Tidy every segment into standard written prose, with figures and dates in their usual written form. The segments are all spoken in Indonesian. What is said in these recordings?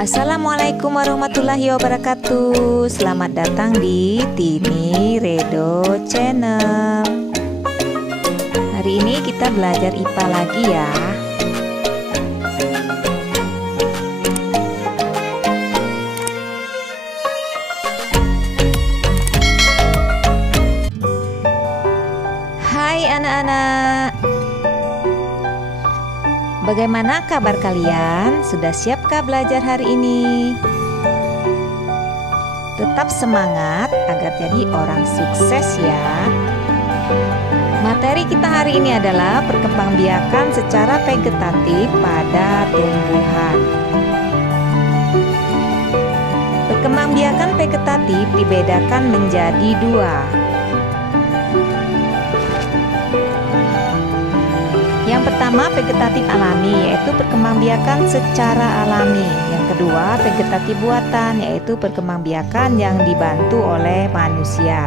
Assalamualaikum warahmatullahi wabarakatuh. Selamat datang di Tini Redo Channel. Hari ini kita belajar IPA lagi ya. Hai anak-anak, bagaimana kabar kalian? Sudah siapkah belajar hari ini? Tetap semangat agar jadi orang sukses ya. Materi kita hari ini adalah perkembangbiakan secara vegetatif pada tumbuhan. Perkembangbiakan vegetatif dibedakan menjadi dua. Yang pertama, vegetatif alami, yaitu perkembangbiakan secara alami. Yang kedua, vegetatif buatan, yaitu perkembangbiakan yang dibantu oleh manusia.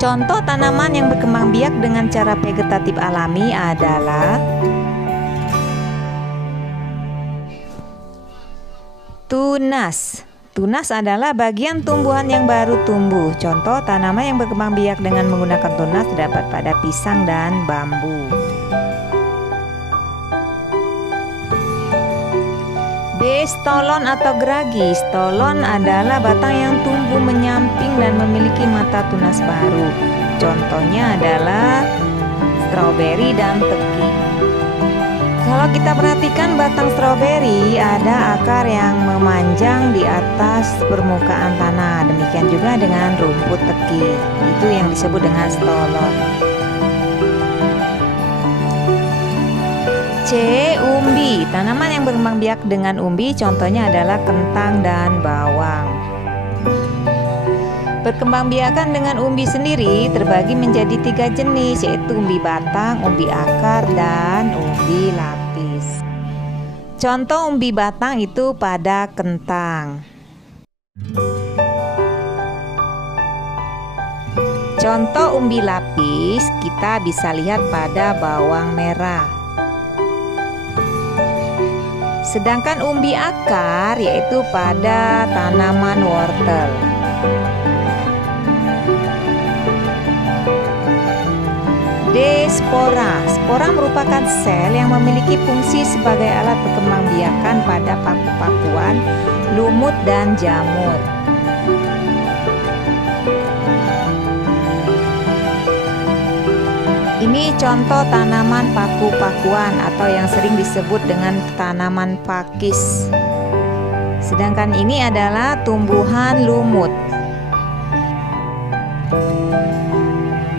Contoh tanaman yang berkembang biak dengan cara vegetatif alami adalah tunas. Tunas adalah bagian tumbuhan yang baru tumbuh. Contoh tanaman yang berkembang biak dengan menggunakan tunas terdapat pada pisang dan bambu. B. Stolon atau geragi. Stolon adalah batang yang tumbuh menyamping dan memiliki mata tunas baru. Contohnya adalah stroberi dan teki. Kalau kita perhatikan batang stroberi ada akar yang memanjang di atas permukaan tanah. Demikian juga dengan rumput teki. Itu yang disebut dengan stolon. C. Umbi. Tanaman yang berkembang biak dengan umbi contohnya adalah kentang dan bawang. Perkembangbiakan dengan umbi sendiri terbagi menjadi 3 jenis, yaitu umbi batang, umbi akar, dan umbi lapis. Contoh umbi batang itu pada kentang. Contoh umbi lapis kita bisa lihat pada bawang merah. Sedangkan umbi akar yaitu pada tanaman wortel. D. Spora. Spora merupakan sel yang memiliki fungsi sebagai alat perkembangbiakan pada paku-pakuan, lumut, dan jamur. Ini contoh tanaman paku-pakuan atau yang sering disebut dengan tanaman pakis. Sedangkan ini adalah tumbuhan lumut.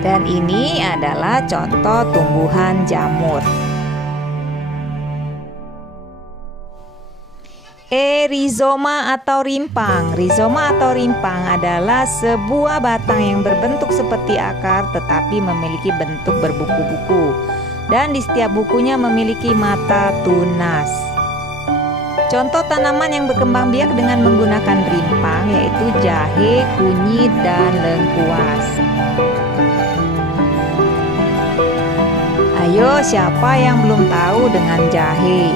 Dan ini adalah contoh tumbuhan jamur. E. Rizoma atau rimpang. Rizoma atau rimpang adalah sebuah batang yang berbentuk seperti akar tetapi memiliki bentuk berbuku-buku. Dan di setiap bukunya memiliki mata tunas. Contoh tanaman yang berkembang biak dengan menggunakan rimpang yaitu jahe, kunyit, dan lengkuas. Ayo, siapa yang belum tahu dengan jahe?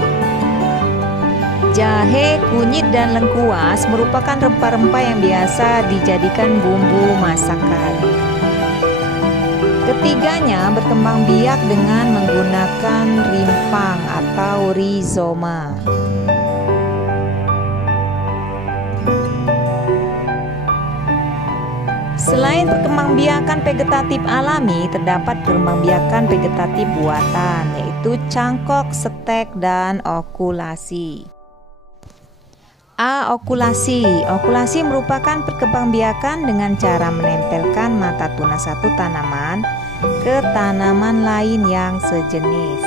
Jahe, kunyit, dan lengkuas merupakan rempah-rempah yang biasa dijadikan bumbu masakan. Ketiganya berkembang biak dengan menggunakan rimpang atau rizoma. Selain perkembangbiakan vegetatif alami, terdapat perkembangbiakan vegetatif buatan, yaitu cangkok, stek, dan okulasi. A. Okulasi. Okulasi merupakan perkembangbiakan dengan cara menempelkan mata tunas satu tanaman ke tanaman lain yang sejenis.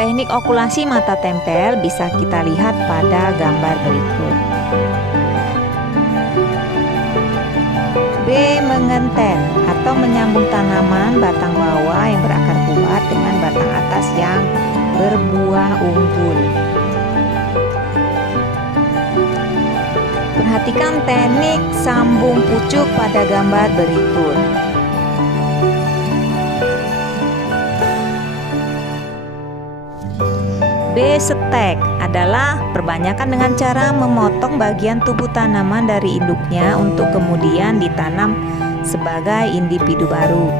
Teknik okulasi mata tempel bisa kita lihat pada gambar berikut. B. Mengenten atau menyambung tanaman batang bawah yang berakar kuat dengan batang atas yang berbuah unggul. Perhatikan teknik sambung pucuk pada gambar berikut. B. Stek adalah perbanyakan dengan cara memotong bagian tubuh tanaman dari induknya untuk kemudian ditanam sebagai individu baru.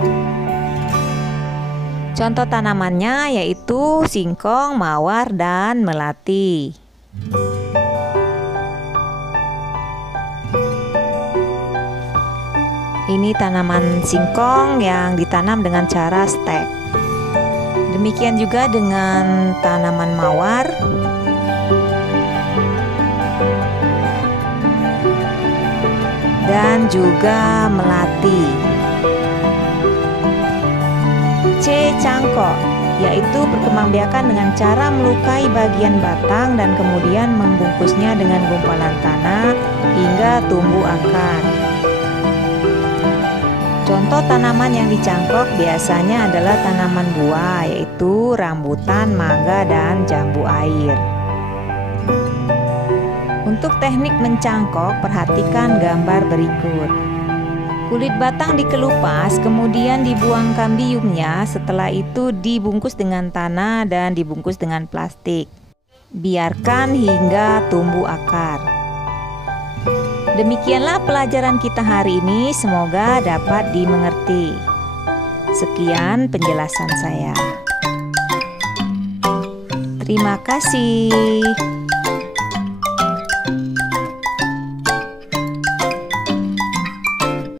Contoh tanamannya yaitu singkong, mawar, dan melati. Ini tanaman singkong yang ditanam dengan cara stek. Demikian juga dengan tanaman mawar. Dan juga melati. C. Cangkok, yaitu perkembangbiakan dengan cara melukai bagian batang dan kemudian membungkusnya dengan gumpalan tanah hingga tumbuh akar. Contoh tanaman yang dicangkok biasanya adalah tanaman buah, yaitu rambutan, mangga, dan jambu air. Untuk teknik mencangkok, perhatikan gambar berikut. Kulit batang dikelupas, kemudian dibuang kambiumnya. Setelah itu dibungkus dengan tanah dan dibungkus dengan plastik. Biarkan hingga tumbuh akar. Demikianlah pelajaran kita hari ini, semoga dapat dimengerti. Sekian penjelasan saya. Terima kasih.